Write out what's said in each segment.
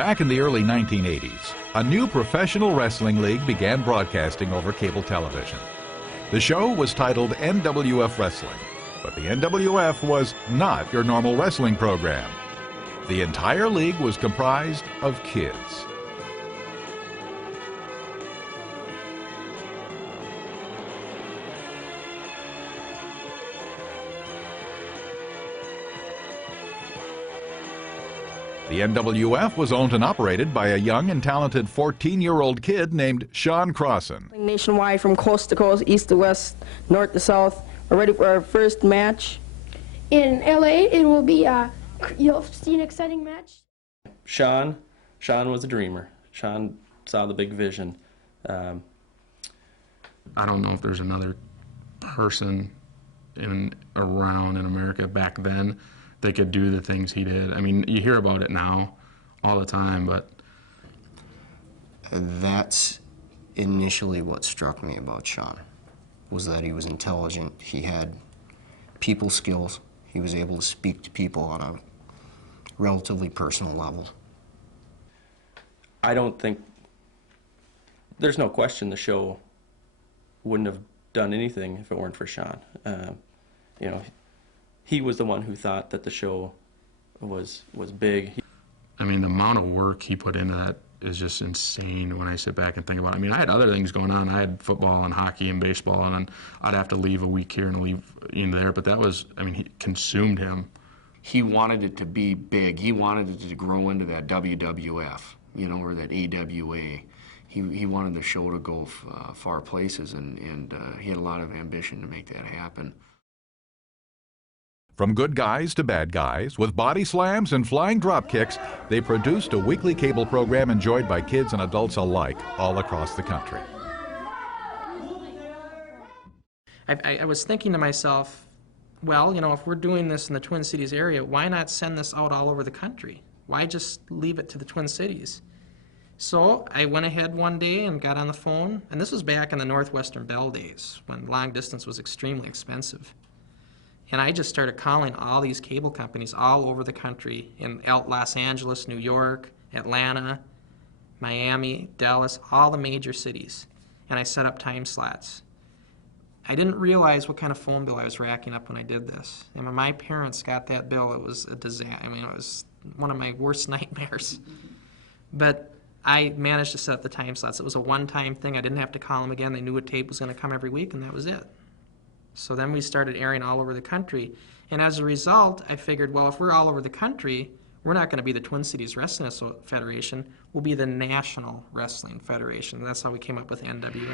Back in the early 1980s, a new professional wrestling league began broadcasting over cable television. The show was titled NWF Wrestling, but the NWF was not your normal wrestling program. The entire league was comprised of kids. The NWF was owned and operated by a young and talented 14-year-old kid named Sean Crossan. Nationwide, from coast to coast, east to west, north to south. We're ready for our first match. In LA, it will be you'll see an exciting match. Sean was a dreamer. Sean saw the big vision. I don't know if there's another person around in America back then that could do the things he did. I mean, you hear about it now all the time, but... That's initially what struck me about Sean, was that he was intelligent, he had people skills, he was able to speak to people on a relatively personal level. I don't think, there's no question the show wouldn't have done anything if it weren't for Sean. You know, he was the one who thought that the show was big. I mean, the amount of work he put into that is just insane when I sit back and think about it. I mean, I had other things going on. I had football and hockey and baseball, and then I'd have to leave a week here and leave there. But that was, I mean, he consumed him. He wanted it to be big. He wanted it to grow into that WWF, you know, or that AWA. He wanted the show to go far places, and he had a lot of ambition to make that happen. From good guys to bad guys, with body slams and flying drop kicks, they produced a weekly cable program enjoyed by kids and adults alike all across the country. I was thinking to myself, well, you know, if we're doing this in the Twin Cities area, why not send this out all over the country? Why just leave it to the Twin Cities? So I went ahead one day and got on the phone, and this was back in the Northwestern Bell days, when long distance was extremely expensive. And I just started calling all these cable companies all over the country, in Los Angeles, New York, Atlanta, Miami, Dallas, all the major cities. And I set up time slots. I didn't realize what kind of phone bill I was racking up when I did this. And when my parents got that bill, it was a disaster. I mean, it was one of my worst nightmares. But I managed to set up the time slots. It was a one-time thing. I didn't have to call them again. They knew a tape was going to come every week, and that was it. So then we started airing all over the country. And as a result, I figured, well, if we're all over the country, we're not going to be the Twin Cities Wrestling Federation. We'll be the National Wrestling Federation. And that's how we came up with NWF.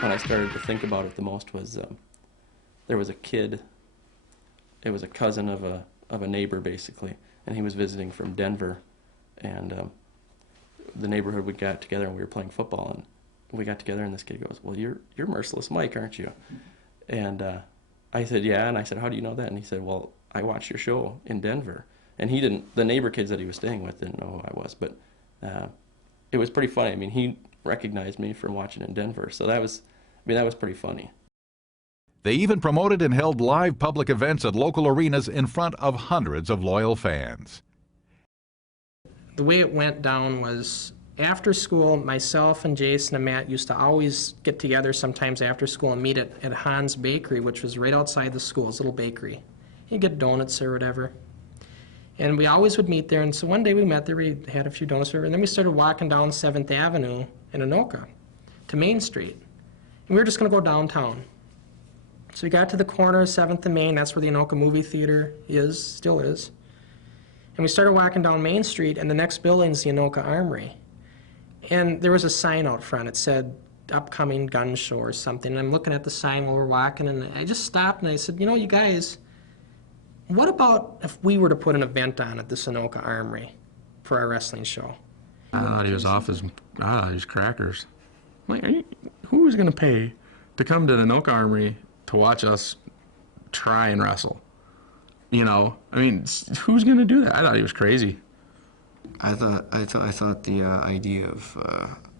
When I started to think about it the most was there was a kid. It was a cousin of a neighbor, basically, and he was visiting from Denver, and the neighborhood, we got together and we were playing football, and we got together and this kid goes, well, you're Merciless Mike, aren't you? And I said, yeah, and I said, how do you know that? And he said, well, I watched your show in Denver. And he didn't, the neighbor kids that he was staying with didn't know who I was, but it was pretty funny. I mean, he recognized me from watching in Denver, so that was pretty funny. They even promoted and held live public events at local arenas in front of hundreds of loyal fans. The way it went down was, after school, myself and Jason and Matt used to always get together sometimes after school and meet at Han's Bakery, which was right outside the school, it's a little bakery. You get donuts or whatever. And we always would meet there, and so one day we met there, we had a few donuts, and then we started walking down 7th Avenue in Anoka to Main Street. And we were just going to go downtown. So we got to the corner of 7th and Main, that's where the Anoka movie theater is, still is. And we started walking down Main Street, and the next building's the Anoka Armory. And there was a sign out front, it said, upcoming gun show or something. And I'm looking at the sign while we're walking, and I just stopped and I said, you know, you guys, what about if we were to put an event on at the Anoka Armory for our wrestling show? I thought he was off his crackers. Like, who's going to pay to come to the Anoka Armory to watch us try and wrestle? You know, I mean, who's going to do that? I thought he was crazy. I thought the idea of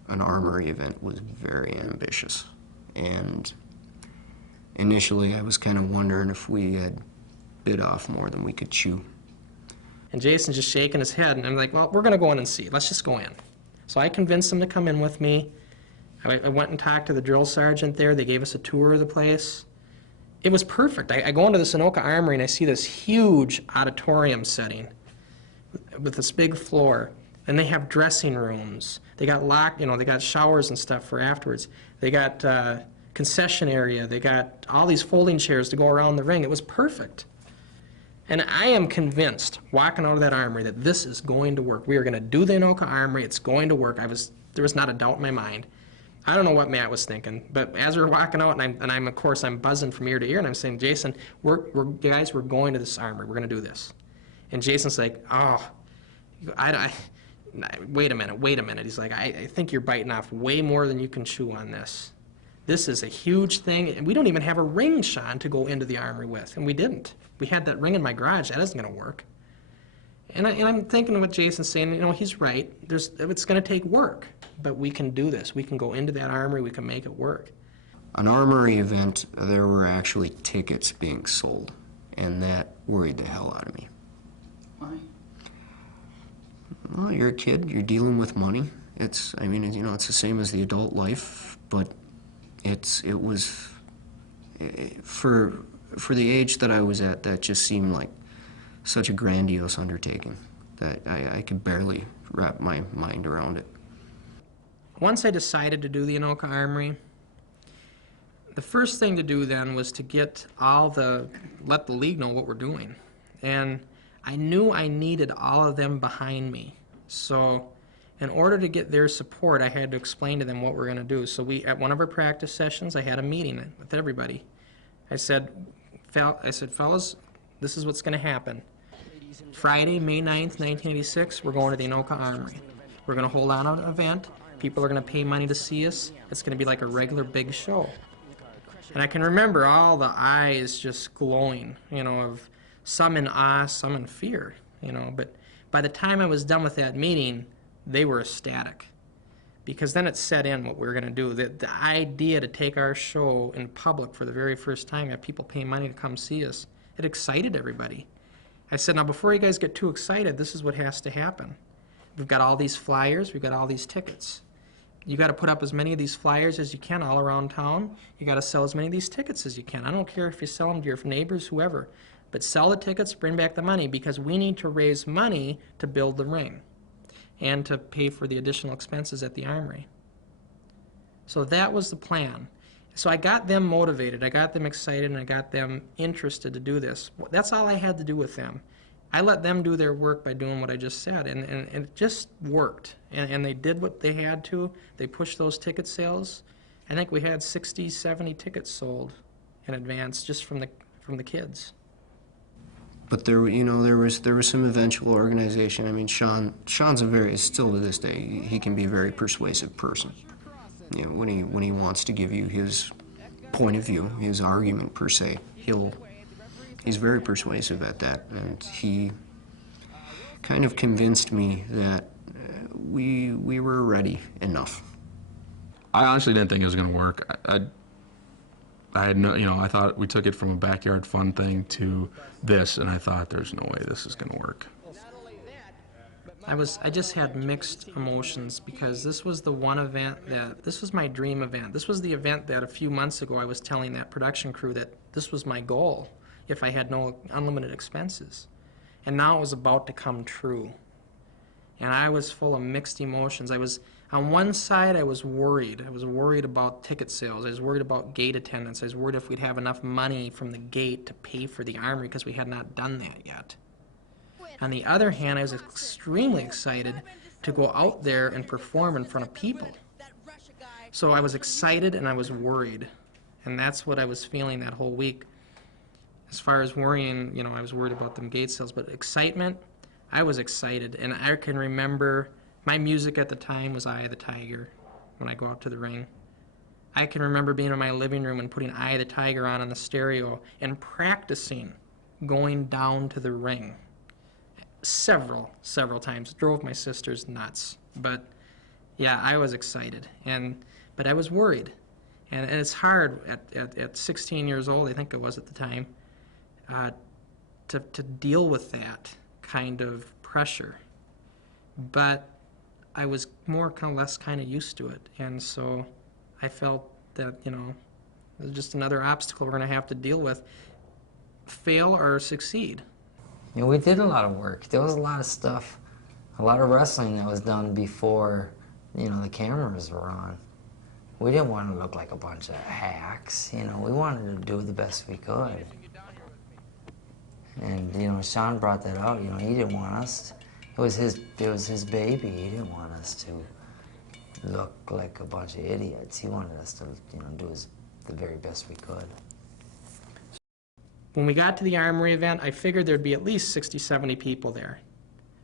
an armory event was very ambitious. And initially I was kind of wondering if we had bit off more than we could chew. And Jason's just shaking his head, and I'm like, well, we're going to go in and see. Let's just go in. So I convinced him to come in with me. I went and talked to the drill sergeant there. They gave us a tour of the place. It was perfect. I go into the Sunoco Armory, and I see this huge auditorium setting with this big floor. And they have dressing rooms. They got they got showers and stuff for afterwards. They got concession area. They got all these folding chairs to go around the ring. It was perfect. And I am convinced, walking out of that armory, that this is going to work. We are going to do the Anoka Armory. It's going to work. There was not a doubt in my mind. I don't know what Matt was thinking, but as we were walking out, and I'm of course, I'm buzzing from ear to ear, and I'm saying, Jason, we're going to this armory. We're going to do this. And Jason's like, oh, wait a minute. He's like, I think you're biting off way more than you can chew on this. This is a huge thing, and we don't even have a ring, Sean, to go into the armory with, and we didn't. We had that ring in my garage. That isn't going to work. And I'm thinking what Jason's saying, he's right. It's going to take work, but we can do this. We can go into that armory. We can make it work. An armory event, there were actually tickets being sold, and that worried the hell out of me. Why? Well, you're a kid. You're dealing with money. It's the same as the adult life, but it was for the age that I was at, that just seemed like such a grandiose undertaking that I could barely wrap my mind around it. Once I decided to do the Anoka Armory, the first thing to do then was to let the league know what we're doing. And I knew I needed all of them behind me. So in order to get their support, I had to explain to them what we're going to do. So at one of our practice sessions, I had a meeting with everybody. I said, fellas, this is what's going to happen. Friday, May 9th, 1986, we're going to the Anoka Armory. We're going to hold on an event. People are going to pay money to see us. It's going to be like a regular big show. And I can remember all the eyes just glowing, of some in awe, some in fear, But by the time I was done with that meeting, they were ecstatic. Because then it set in what we were going to do. The idea to take our show in public for the very first time, have people pay money to come see us, it excited everybody. I said, now before you guys get too excited, this is what has to happen. We've got all these flyers, we've got all these tickets. You got to put up as many of these flyers as you can all around town. You got to sell as many of these tickets as you can. I don't care if you sell them to your neighbors, whoever, but sell the tickets, bring back the money, because we need to raise money to build the ring and to pay for the additional expenses at the armory. So that was the plan. So I got them motivated, I got them excited, and I got them interested to do this. That's all I had to do with them. I let them do their work by doing what I just said, and it just worked. And they did what they had to. They pushed those ticket sales. I think we had 60, 70 tickets sold in advance just from the kids. But there was some eventual organization. I mean, Sean's still to this day, he can be a very persuasive person. When he wants to give you his point of view, his argument per se, he's very persuasive at that, and he kind of convinced me that we were ready enough. I honestly didn't think it was going to work. I had I thought we took it from a backyard fun thing to this, and I thought there's no way this is going to work. I just had mixed emotions, because this was the one event this was my dream event. This was the event that a few months ago I was telling that production crew that this was my goal if I had no unlimited expenses. And now it was about to come true. And I was full of mixed emotions. On one side, I was worried. I was worried about ticket sales. I was worried about gate attendance. I was worried if we'd have enough money from the gate to pay for the armory, because we had not done that yet. On the other hand, I was extremely excited to go out there and perform in front of people. So I was excited and I was worried. And that's what I was feeling that whole week. As far as worrying, I was worried about them gate sales, but excitement, I was excited. And I can remember my music at the time was Eye of the Tiger when I go out to the ring. I can remember being in my living room and putting Eye of the Tiger on the stereo and practicing going down to the ring. Several times. Drove my sisters nuts. But Yeah, I was excited, but I was worried. And it's hard at 16 years old, I think it was at the time, to deal with that kind of pressure. But I was more or less kind of used to it. And so I felt that, it was just another obstacle we're going to have to deal with, fail or succeed. We did a lot of work. There was a lot of stuff, a lot of wrestling that was done before, the cameras were on. We didn't want to look like a bunch of hacks, we wanted to do the best we could. And, Sean brought that out, he didn't want us, it was his baby. He didn't want us to look like a bunch of idiots. He wanted us to, do the very best we could. When we got to the Armory event, I figured there'd be at least 60, 70 people there.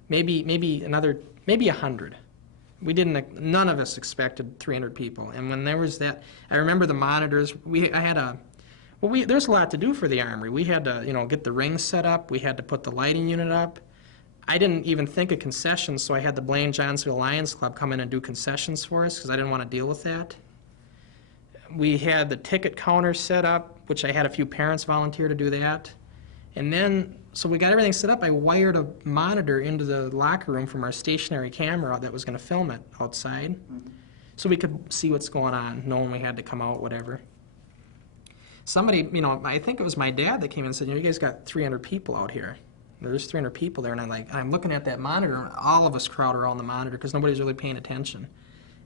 Maybe 100. None of us expected 300 people. And when there was that, I remember the monitors, there's a lot to do for the Armory. We had to, get the ring set up. We had to put the lighting unit up. I didn't even think of concessions, so I had the Blaine Johnsonville Lions Club come in and do concessions for us because I didn't want to deal with that. We had the ticket counter set up, which I had a few parents volunteer to do that. And then, so we got everything set up. I wired a monitor into the locker room from our stationary camera that was going to film it outside. So we could see what's going on, know when we had to come out, whatever. Somebody, I think it was my dad that came in and said, you guys got 300 people out here. There's 300 people there, and I'm looking at that monitor, and all of us crowd around the monitor because nobody's really paying attention.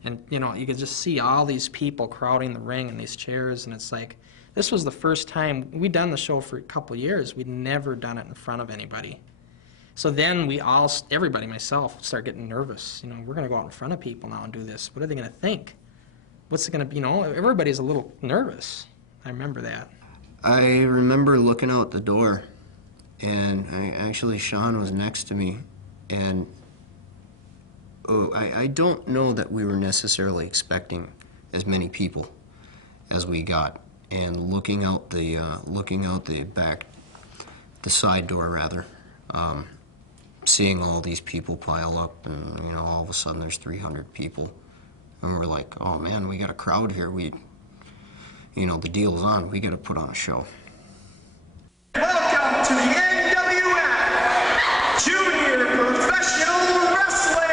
And, you could just see all these people crowding the ring in these chairs, and it's like, this was the first time, we'd done the show for a couple years, we'd never done it in front of anybody. So then everybody, myself, start getting nervous. We're going to go out in front of people now and do this. What are they going to think? What's it going to be, everybody's a little nervous. I remember that. I remember looking out the door, and Sean was next to me, and I don't know that we were necessarily expecting as many people as we got. And looking out the side door rather, seeing all these people pile up, and all of a sudden there's 300 people, and we're like, oh man, we got a crowd here. The deal's on. We got to put on a show. Welcome to the NWF Junior Professional Wrestling.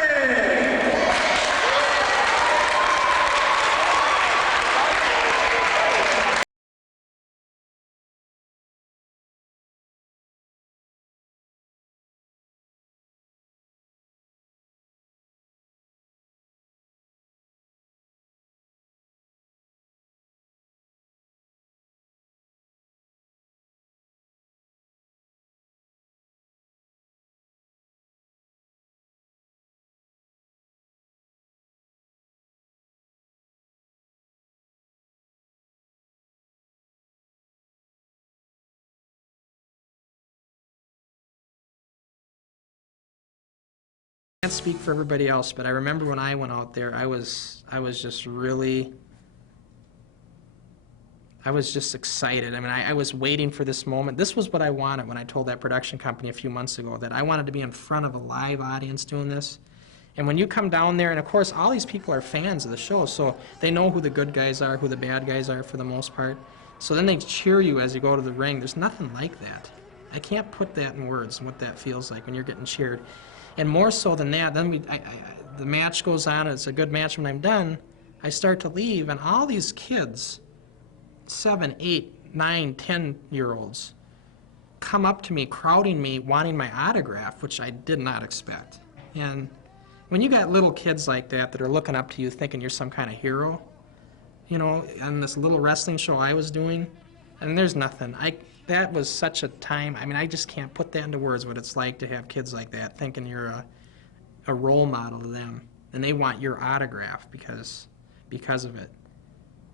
I can't speak for everybody else, but I remember when I went out there, I was just excited. I was waiting for this moment. This was what I wanted when I told that production company a few months ago, that I wanted to be in front of a live audience doing this. And when you come down there, and of course all these people are fans of the show, so they know who the good guys are, who the bad guys are for the most part. So then they cheer you as you go to the ring. There's nothing like that. I can't put that in words, what that feels like when you're getting cheered. And more so than that, then the match goes on, it's a good match. When I'm done, I start to leave, and all these kids, 7, 8, 9, 10-year-olds, come up to me, crowding me, wanting my autograph, which I did not expect. And when you got little kids like that are looking up to you thinking you're some kind of hero, on this little wrestling show I was doing, and there's nothing. That was such a time, I just can't put that into words, what it's like to have kids like that thinking you're a role model to them, and they want your autograph because of it.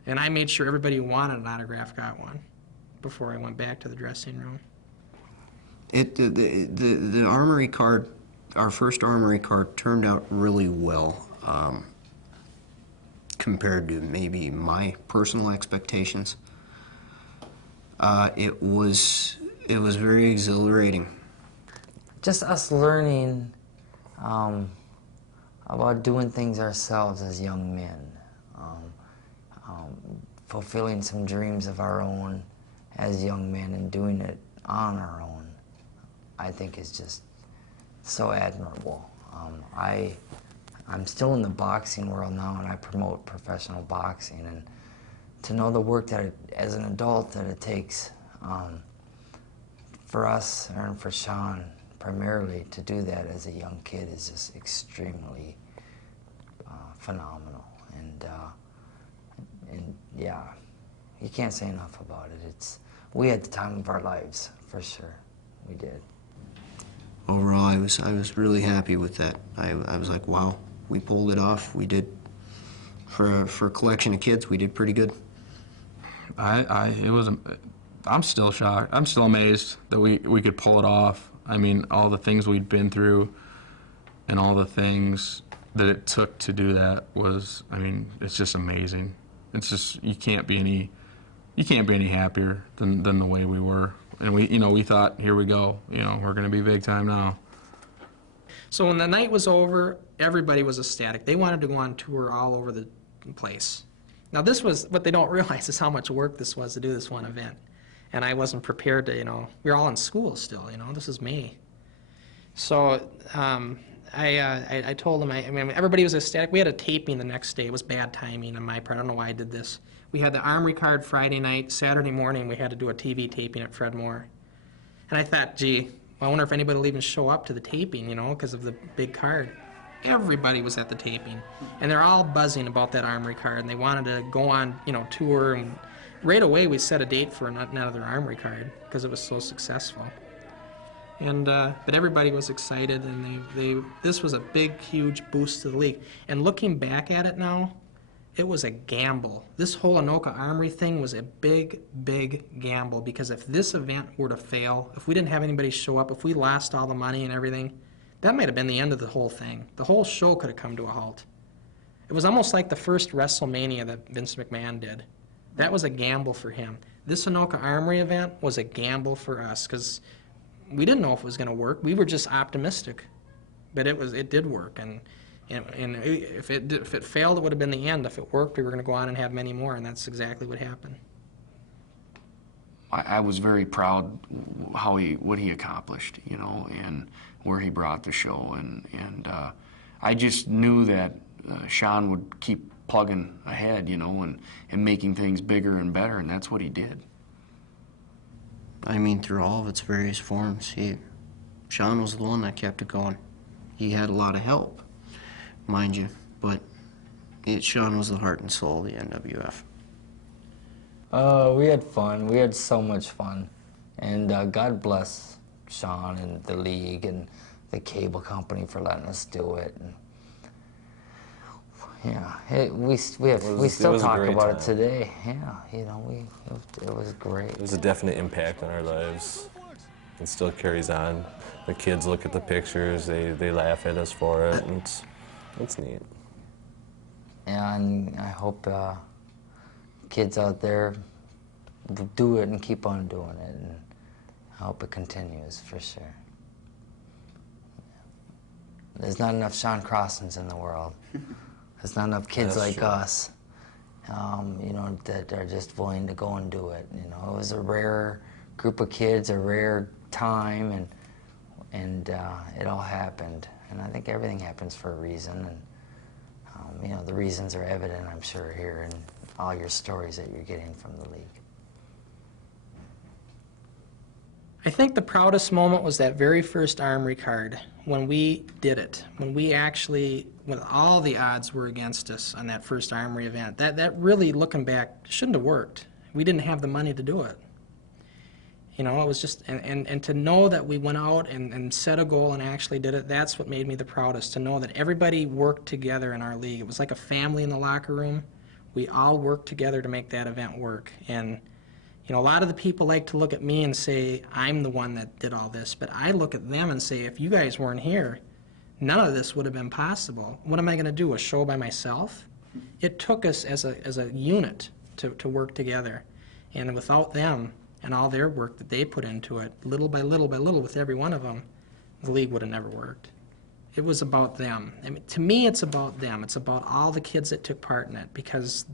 And I made sure everybody who wanted an autograph got one before I went back to the dressing room. The Armory card, our first Armory card, turned out really well compared to maybe my personal expectations. It was very exhilarating. Just us learning about doing things ourselves as young men, fulfilling some dreams of our own as young men and doing it on our own, I think is just so admirable. I'm still in the boxing world now, and I promote professional boxing, and to know the work that as an adult that it takes for us and for Sean primarily to do that as a young kid is just extremely phenomenal. And yeah, you can't say enough about it. We had the time of our lives, for sure. We did. Overall, I was really happy with that. I was like, wow, we pulled it off. We did, for a collection of kids, we did pretty good. I'm still shocked. I'm still amazed that we could pull it off. I mean, all the things we'd been through and all the things that it took to do that was, I mean, it's just amazing. It's just, you can't be any happier than the way we were. And we thought, here we go, we're going to be big time now. So when the night was over, everybody was ecstatic. They wanted to go on tour all over the place. Now this was, what they don't realize is how much work this was to do this one event. And I wasn't prepared to, we were all in school still, this is May. So I told them, I mean, everybody was ecstatic. We had a taping the next day. It was bad timing on my part. I don't know why I did this. We had the Armory card Friday night. Saturday morning, we had to do a TV taping at Fred Moore. And I thought, gee, I wonder if anybody will even show up to the taping, because of the big card. Everybody was at the taping. And they're all buzzing about that Armory card, and they wanted to go on, tour. And right away, we set a date for another Armory card because it was so successful. And but everybody was excited, and this was a big, huge boost to the league. And looking back at it now, it was a gamble. This whole Anoka Armory thing was a big, big gamble, because if this event were to fail, if we didn't have anybody show up, if we lost all the money and everything, that might have been the end of the whole thing. The whole show could have come to a halt. It was almost like the first WrestleMania that Vince McMahon did. That was a gamble for him. This Anoka Armory event was a gamble for us, because we didn't know if it was going to work. We were just optimistic, but it did work. And if it failed, it would have been the end. If it worked, we were going to go on and have many more, and that's exactly what happened. I was very proud what he accomplished, and where he brought the show, and I just knew that Sean would keep plugging ahead, and making things bigger and better, and that's what he did. I mean, through all of its various forms, Sean was the one that kept it going. He had a lot of help, mind you, but Sean was the heart and soul of the NWF. We had fun. We had so much fun. And God bless Sean and the league and the cable company for letting us do it. And, yeah, we still talk about it today. Yeah, it was great. It was a definite impact on our lives. It still carries on. The kids look at the pictures, they laugh at us for it, and it's neat. And I hope kids out there do it and keep on doing it, and I hope it continues, for sure. There's not enough Sean Crossens in the world. There's not enough kids like us, that are just willing to go and do it. It was a rare group of kids, a rare time, and it all happened. And I think everything happens for a reason, and the reasons are evident, I'm sure, here in all your stories that you're getting from the league. I think the proudest moment was that very first Armory card, when we did it, when we actually, when all the odds were against us on that first Armory event. That really, looking back, shouldn't have worked. We didn't have the money to do it. It was just, and to know that we went out and set a goal and actually did it, that's what made me the proudest, to know that everybody worked together in our league. It was like a family in the locker room. We all worked together to make that event work. And a lot of the people like to look at me and say, I'm the one that did all this, but I look at them and say, if you guys weren't here, none of this would have been possible. What am I going to do, a show by myself? It took us as a unit to work together. And without them and all their work that they put into it, little by little by little with every one of them, the league would have never worked. It was about them. I mean, to me, it's about them. It's about all the kids that took part in it because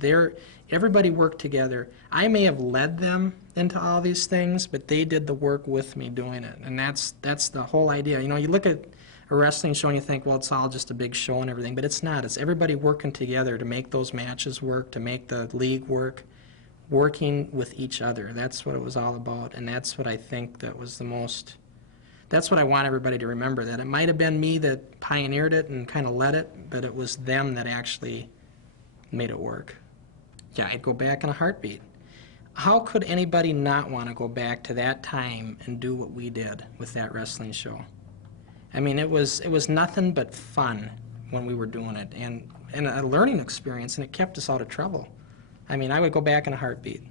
everybody worked together. I may have led them into all these things, but they did the work with me doing it, and that's the whole idea. You know, you look at a wrestling show and you think, well, it's all just a big show and everything, but it's not. It's everybody working together to make those matches work, to make the league work, working with each other. That's what it was all about, and that's what I think that was the most. That's what I want everybody to remember, that it might have been me that pioneered it and kind of led it, but it was them that actually made it work. Yeah, I'd go back in a heartbeat. How could anybody not want to go back to that time and do what we did with that wrestling show? I mean, it was nothing but fun when we were doing it, and a learning experience, and it kept us out of trouble. I mean, I would go back in a heartbeat.